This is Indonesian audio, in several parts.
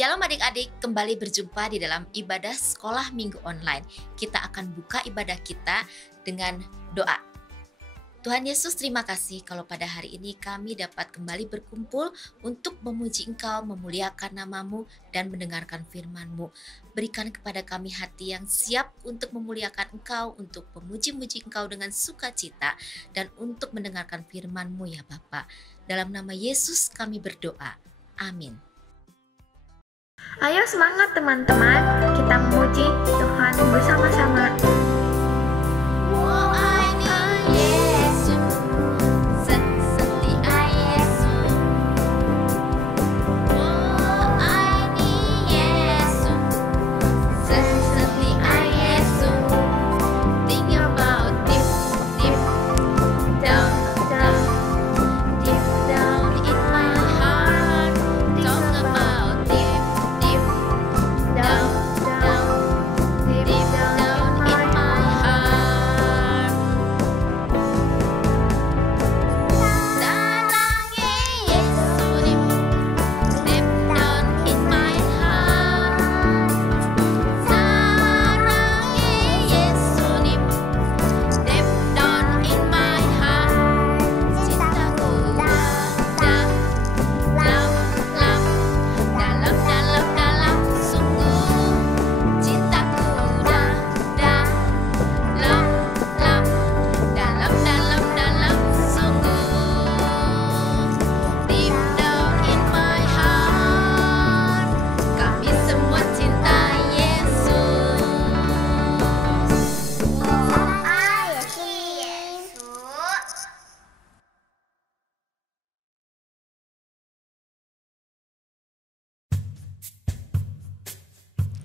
Shalom adik-adik, kembali berjumpa di dalam ibadah sekolah minggu online. Kita akan buka ibadah kita dengan doa. Tuhan Yesus, terima kasih kalau pada hari ini kami dapat kembali berkumpul untuk memuji Engkau, memuliakan nama-Mu, dan mendengarkan firman-Mu. Berikan kepada kami hati yang siap untuk memuliakan Engkau, untuk memuji-muji Engkau dengan sukacita, dan untuk mendengarkan firman-Mu ya Bapa. Dalam nama Yesus kami berdoa. Amin. Ayo semangat teman-teman, kita memuji Tuhan bersama-sama.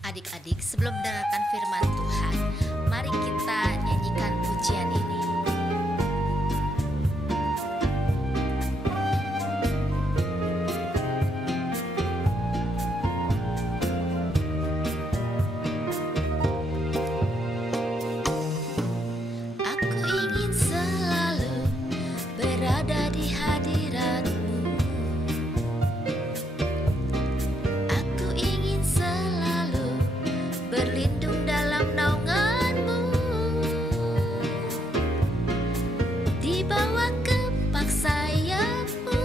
Adik-adik, sebelum mendengarkan firman Tuhan, mari kita nyanyikan pujian ini. Aku ingin selalu berada di hadirat-Mu. Aku ingin selalu berlindung dalam naungan-Mu, dibawa kepak sayap-Mu.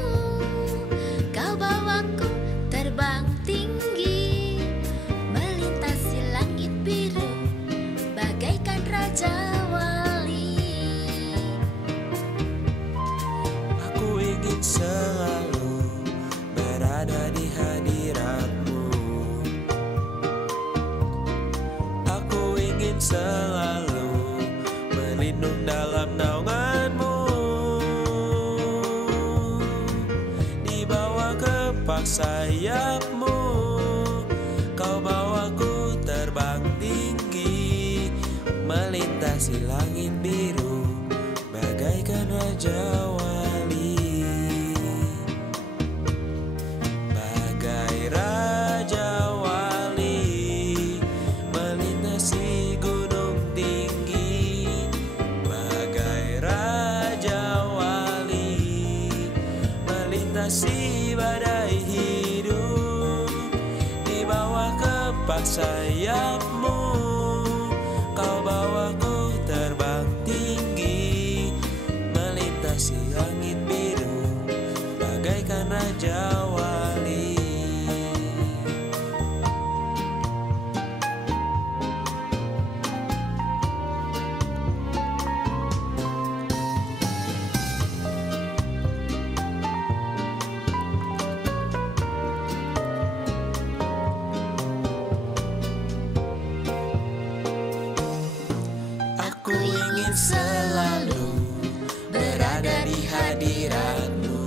Kau bawaku terbang tinggi, melintasi langit biru, bagaikan raja wali. Aku ingin selalu berada di hadirat-Mu. Aku ingin selalu berlindung dalam naungan-Mu, di bawah kepak sayap-Mu. Kau bawaku terbang tinggi, melintasi langit biru, bagaikan raja wali. Bagai raja wali, melintasi gunung tinggi. Bagai raja wali, melintasi badai hidup, di bawah kepak sayap-Mu. Kau bawaku terbang tinggi, melintasi langit biru, bagaikan raja wali. Aku ingin selalu berada di hadirat-Mu.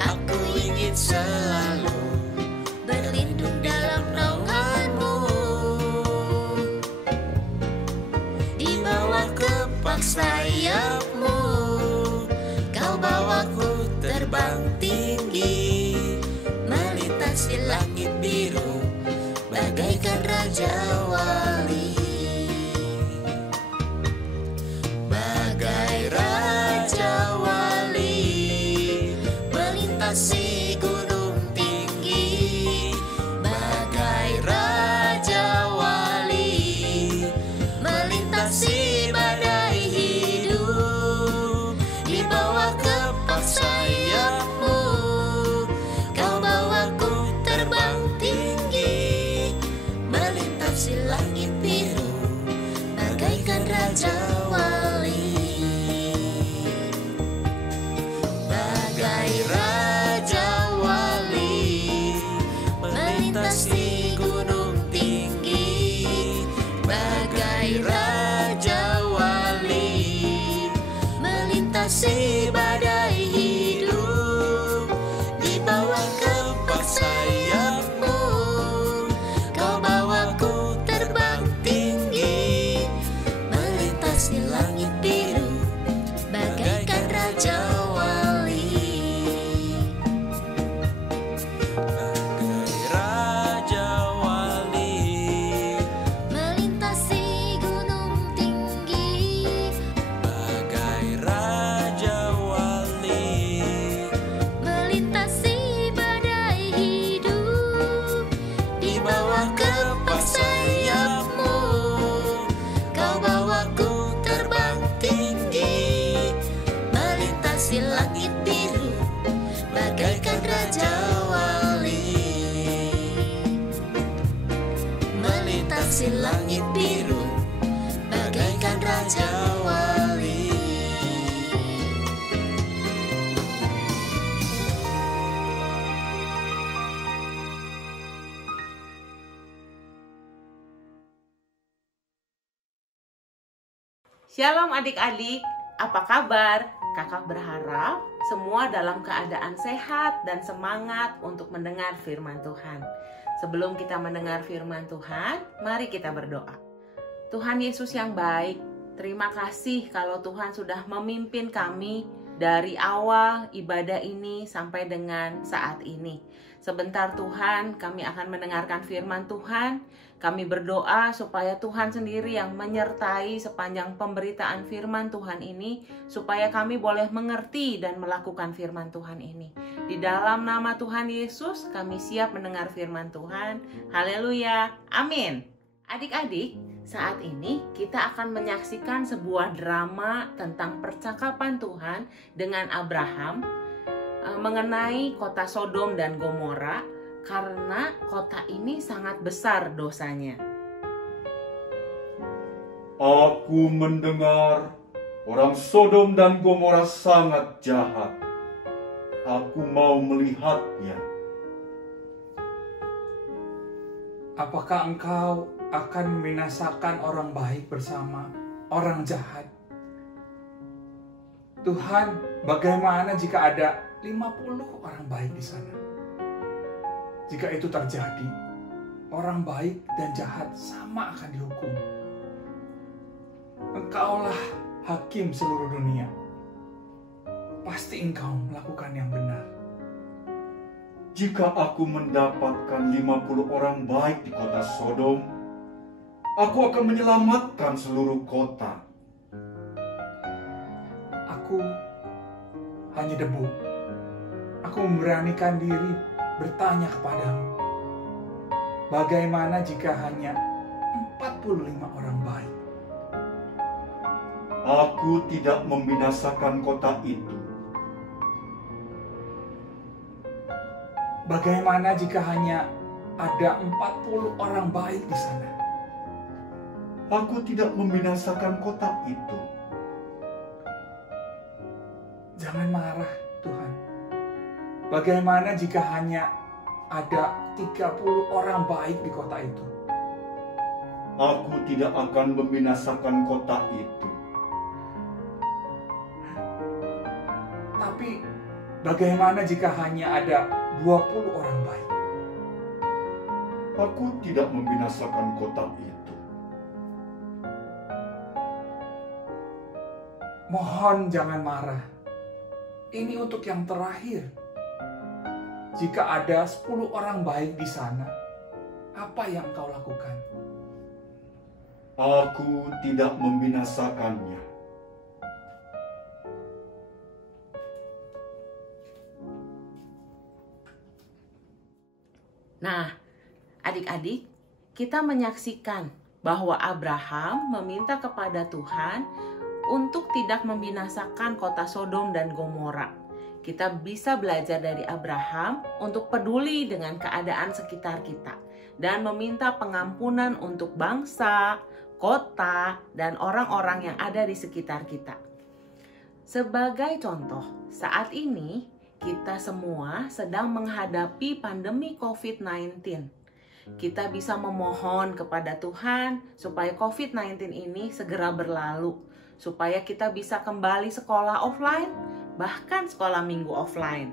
Aku ingin selalu berlindung dalam naungan-Mu, di bawah kepak sayap-Mu. Kau bawaku terbang tinggi, melintasi langit biru, bagaikan raja wali. Bagai raja wali, melintasi gunung biru, bagaikan raja wali. Bagai raja wali, melintasi gunung tinggi. Bagai raja wali, melintasi badai hidup. Di bawah kepak sayapmu, kau bawaku terbang tinggi, melintasi langit biru, bagaikan raja wali. Bagai raja wali, melintasi gunung tinggi. Bagai raja wali, melintasi badai hidup. Di bawah kepak sayapmu, kau bawaku terbang tinggi, melintasi langit biru, bagaikan raja wali. Melintasi langit biru, bagaikan raja wali. Shalom adik-adik, apa kabar? Kakak berharap semua dalam keadaan sehat dan semangat untuk mendengar firman Tuhan. Sebelum kita mendengar firman Tuhan, mari kita berdoa. Tuhan Yesus yang baik, terima kasih kalau Tuhan sudah memimpin kami dari awal ibadah ini sampai dengan saat ini. Sebentar Tuhan, kami akan mendengarkan firman Tuhan. Kami berdoa supaya Tuhan sendiri yang menyertai sepanjang pemberitaan firman Tuhan ini, supaya kami boleh mengerti dan melakukan firman Tuhan ini. Di dalam nama Tuhan Yesus, kami siap mendengar firman Tuhan. Haleluya, amin. Adik-adik, saat ini kita akan menyaksikan sebuah drama tentang percakapan Tuhan dengan Abraham mengenai kota Sodom dan Gomora, karena kota ini sangat besar dosanya. Aku mendengar orang Sodom dan Gomora sangat jahat. Aku mau melihatnya. Apakah engkau akan membinasakan orang baik bersama orang jahat? Tuhan, bagaimana jika ada 50 orang baik di sana? Jika itu terjadi, orang baik dan jahat sama akan dihukum. Engkaulah hakim seluruh dunia. Pasti engkau melakukan yang benar. Jika aku mendapatkan 50 orang baik di kota Sodom, aku akan menyelamatkan seluruh kota. Aku hanya debu. Aku memberanikan diri bertanya kepadamu, bagaimana jika hanya 45 orang baik? Aku tidak membinasakan kota itu. Bagaimana jika hanya ada 40 orang baik di sana? Aku tidak membinasakan kota itu. Jangan marah, Tuhan. Bagaimana jika hanya ada 30 orang baik di kota itu? Aku tidak akan membinasakan kota itu. Tapi bagaimana jika hanya ada 20 orang baik? Aku tidak membinasakan kota itu. Mohon jangan marah. Ini untuk yang terakhir. Jika ada 10 orang baik di sana, apa yang kau lakukan? Aku tidak membinasakannya. Nah, adik-adik, kita menyaksikan bahwa Abraham meminta kepada Tuhan untuk tidak membinasakan kota Sodom dan Gomora. Kita bisa belajar dari Abraham untuk peduli dengan keadaan sekitar kita. dan meminta pengampunan untuk bangsa, kota, dan orang-orang yang ada di sekitar kita. Sebagai contoh, saat ini kita semua sedang menghadapi pandemi COVID-19. Kita bisa memohon kepada Tuhan supaya COVID-19 ini segera berlalu, supaya kita bisa kembali sekolah offline, bahkan sekolah minggu offline.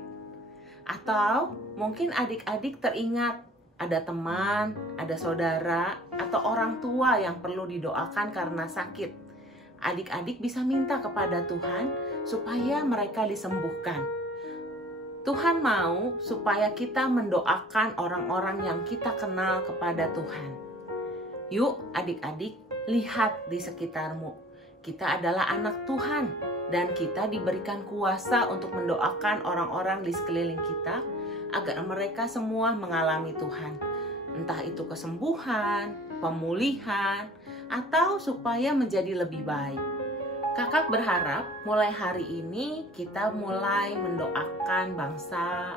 Atau mungkin adik-adik teringat ada teman, ada saudara, atau orang tua yang perlu didoakan karena sakit. Adik-adik bisa minta kepada Tuhan supaya mereka disembuhkan. Tuhan mau supaya kita mendoakan orang-orang yang kita kenal kepada Tuhan. Yuk adik-adik, lihat di sekitarmu. Kita adalah anak Tuhan dan kita diberikan kuasa untuk mendoakan orang-orang di sekeliling kita agar mereka semua mengalami Tuhan. Entah itu kesembuhan, pemulihan, atau supaya menjadi lebih baik. Kakak berharap mulai hari ini kita mulai mendoakan bangsa,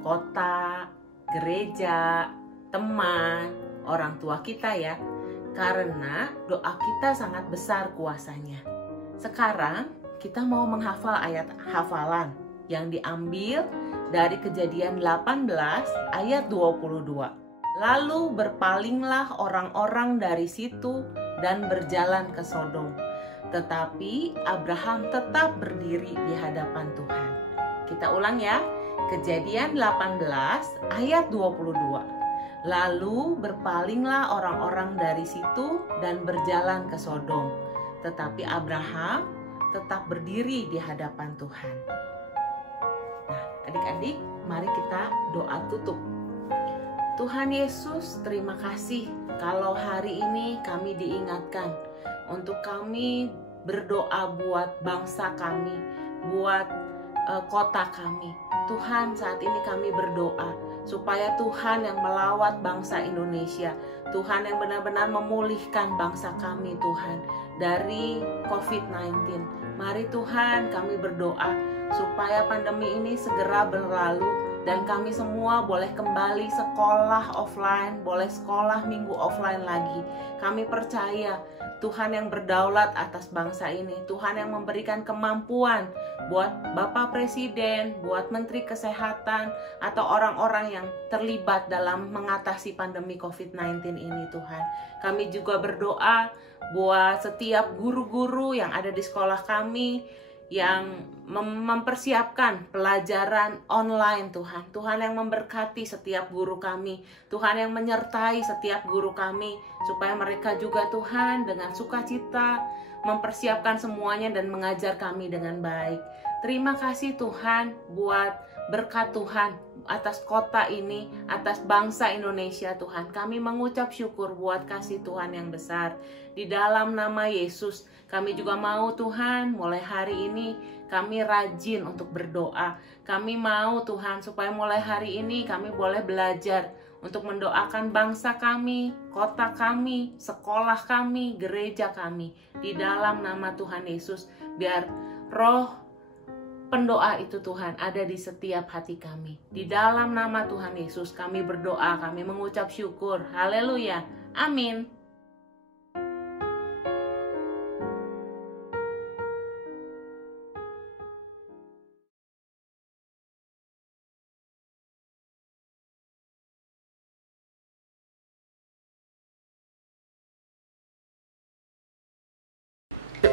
kota, gereja, teman, orang tua kita ya. Karena doa kita sangat besar kuasanya. Sekarang kita mau menghafal ayat hafalan yang diambil dari Kejadian 18 ayat 22. Lalu berpalinglah orang-orang dari situ dan berjalan ke Sodom. Tetapi Abraham tetap berdiri di hadapan Tuhan. Kita ulang ya. Kejadian 18 ayat 22. Lalu berpalinglah orang-orang dari situ dan berjalan ke Sodom. Tetapi Abraham tetap berdiri di hadapan Tuhan. Nah, adik-adik, mari kita doa tutup. Tuhan Yesus, terima kasih kalau hari ini kami diingatkan untuk kami berdoa buat bangsa kami, buat kota kami. Tuhan, saat ini kami berdoa supaya Tuhan yang melawat bangsa Indonesia, Tuhan yang benar-benar memulihkan bangsa kami Tuhan dari COVID-19. Mari Tuhan kami berdoa supaya pandemi ini segera berlalu dan kami semua boleh kembali sekolah offline, boleh sekolah minggu offline lagi. Kami percaya Tuhan yang berdaulat atas bangsa ini, Tuhan yang memberikan kemampuan buat Bapak Presiden, buat Menteri Kesehatan, atau orang-orang yang terlibat dalam mengatasi pandemi COVID-19 ini Tuhan. Kami juga berdoa buat setiap guru-guru yang ada di sekolah kami, yang mempersiapkan pelajaran online Tuhan. Tuhan yang memberkati setiap guru kami. Tuhan yang menyertai setiap guru kami. Supaya mereka juga Tuhan dengan sukacita mempersiapkan semuanya dan mengajar kami dengan baik. Terima kasih Tuhan buat berkat Tuhan atas kota ini, atas bangsa Indonesia Tuhan. Kami mengucap syukur buat kasih Tuhan yang besar. Di dalam nama Yesus, kami juga mau Tuhan mulai hari ini kami rajin untuk berdoa. Kami mau Tuhan supaya mulai hari ini kami boleh belajar untuk mendoakan bangsa kami, kota kami, sekolah kami, gereja kami. Di dalam nama Tuhan Yesus, biar roh pendoa itu Tuhan ada di setiap hati kami. Di dalam nama Tuhan Yesus kami berdoa, kami mengucap syukur. Haleluya. Amin.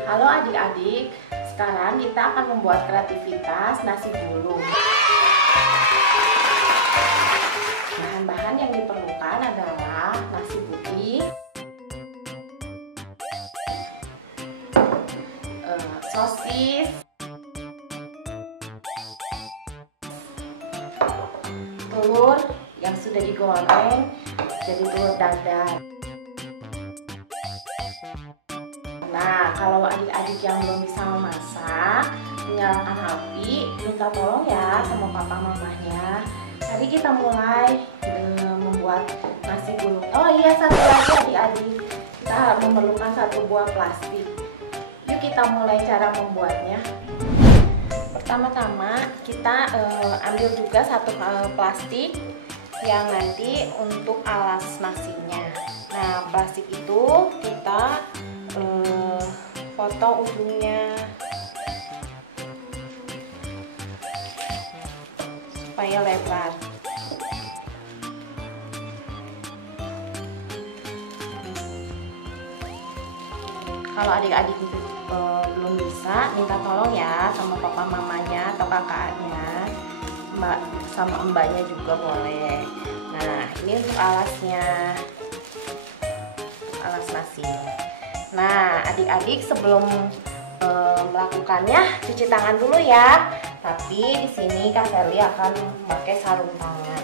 Halo adik-adik, sekarang kita akan membuat kreativitas nasi gulung. Bahan-bahan yang diperlukan adalah nasi putih, sosis, telur yang sudah digoreng jadi telur dadar. Nah, kalau adik-adik yang belum bisa memasak, menyalakan api, minta tolong ya sama papa mamanya. Mari kita mulai membuat nasi gulung. Oh iya, satu lagi adik-adik, kita memerlukan satu buah plastik. Yuk kita mulai cara membuatnya. Pertama-tama kita ambil juga satu plastik, yang nanti untuk alas nasinya. Nah, plastik itu kita potong ujungnya supaya lebar. Kalau adik-adik belum bisa, minta tolong ya sama papa mamanya atau kakaknya, sama mbaknya juga boleh. Nah, ini untuk alasnya, alas nasi. Nah, adik-adik sebelum melakukannya cuci tangan dulu ya. Tapi di sini Kak Sally akan pakai sarung tangan.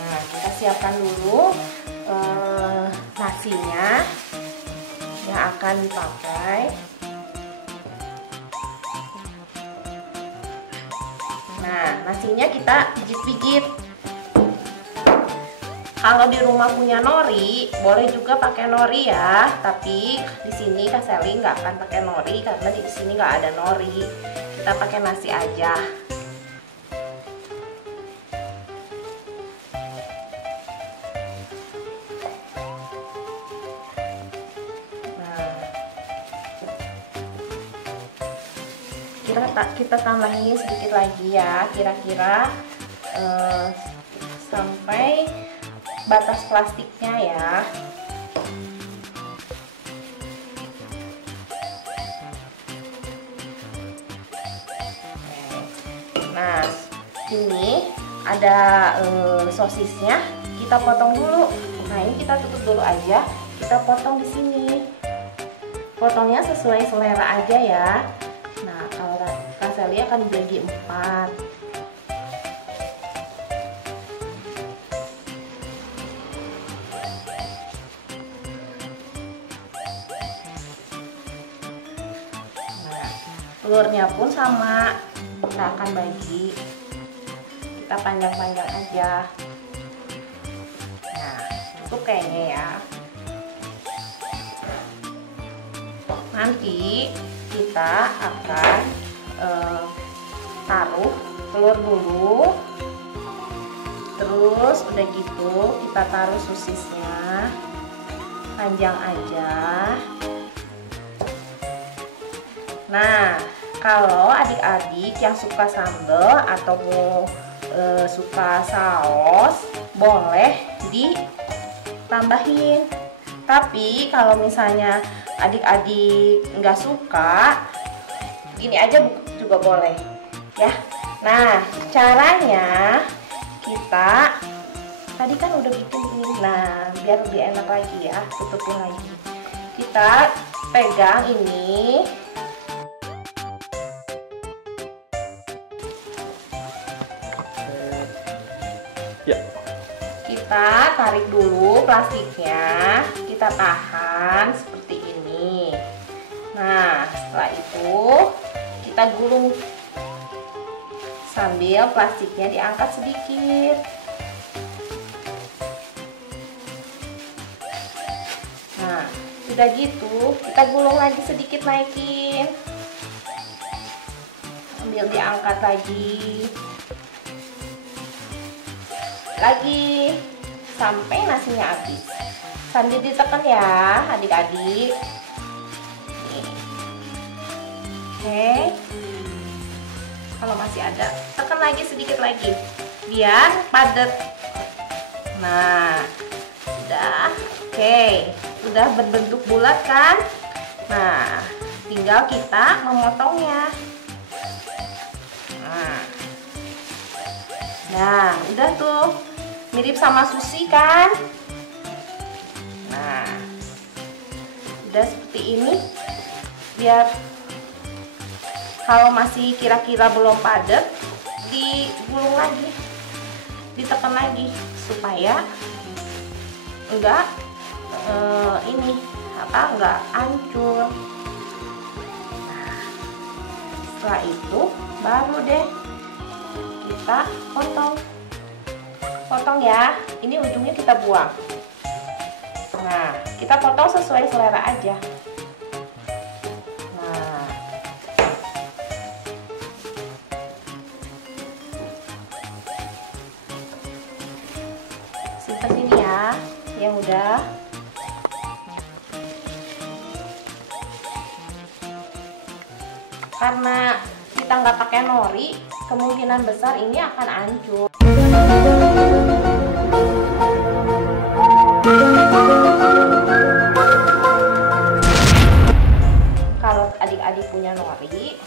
Nah, kita siapkan dulu nasinya yang akan dipakai. Nah, nasinya kita pijit-pijit. Kalau di rumah punya nori, boleh juga pakai nori ya. Tapi di sini Kak Sally nggak akan pakai nori karena di sini nggak ada nori. Kita pakai nasi aja. Kita tambahin sedikit lagi ya, kira-kira sampai batas plastiknya ya. Nah, ini ada sosisnya, kita potong dulu. Nah, ini kita tutup dulu aja, kita potong di sini. Potongnya sesuai selera aja ya. Nah, kalau Kak Sally akan bagi 4. Nah, telurnya pun sama, kita akan bagi, kita panjang-panjang aja. Nah, cukup kayaknya ya. Nanti kita akan taruh telur dulu, terus udah gitu kita taruh sosisnya panjang aja. Nah, kalau adik-adik yang suka sambal atau suka saus, boleh ditambahin. Tapi kalau misalnya adik-adik nggak suka, gini aja juga boleh ya. Nah, caranya kita tadi kan udah bikin ini. Nah, biar lebih enak lagi ya, tutupin lagi. Kita pegang ini. Ya. Kita tarik dulu plastiknya, kita tahan seperti ini. Nah, setelah itu kita gulung sambil plastiknya diangkat sedikit. Nah, sudah gitu kita gulung lagi sedikit, naikin, sambil diangkat lagi sampai nasinya habis. Sambil ditekan ya adik-adik. Oke, kalau masih ada, tekan lagi sedikit lagi biar padat. Nah, udah. Oke, udah berbentuk bulat kan? Nah, tinggal kita memotongnya. Nah, udah tuh, mirip sama sushi kan? Nah, udah seperti ini. Biar kalau masih kira-kira belum padat, digulung lagi, ditekan lagi supaya enggak enggak hancur. Nah, setelah itu baru deh kita potong ya. Ini ujungnya kita buang. Nah, kita potong sesuai selera aja. udah. Karena kita nggak pakai nori, kemungkinan besar ini akan hancur. Kalau adik-adik punya nori,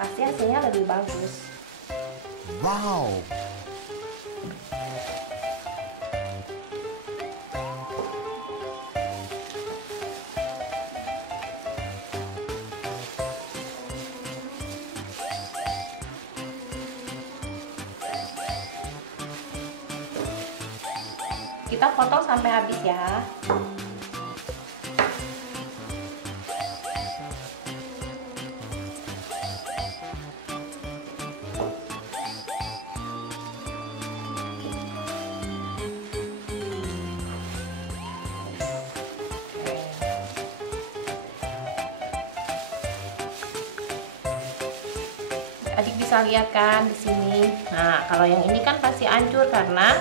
pasti hasilnya lebih bagus. Wow. Kita potong sampai habis ya. Adik bisa lihat kan di sini. Nah, kalau yang ini kan pasti hancur karena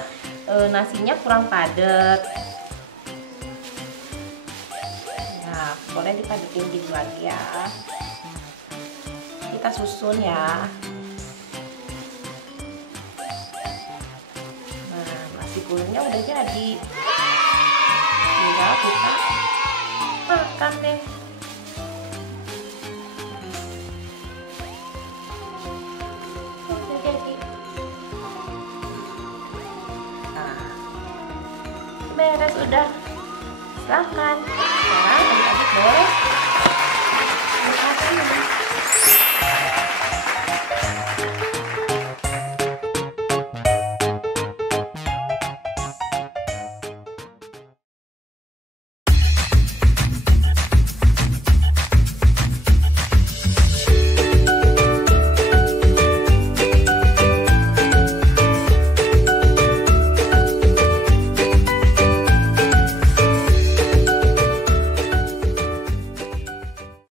nasinya kurang padat. Nah, boleh dipadetin dikit lagi ya. Kita susun ya. Nah, nasi gulungnya udah jadi. Tinggal kita makan deh. Beres udah, silahkan. Sekarang adik-adik boleh makan.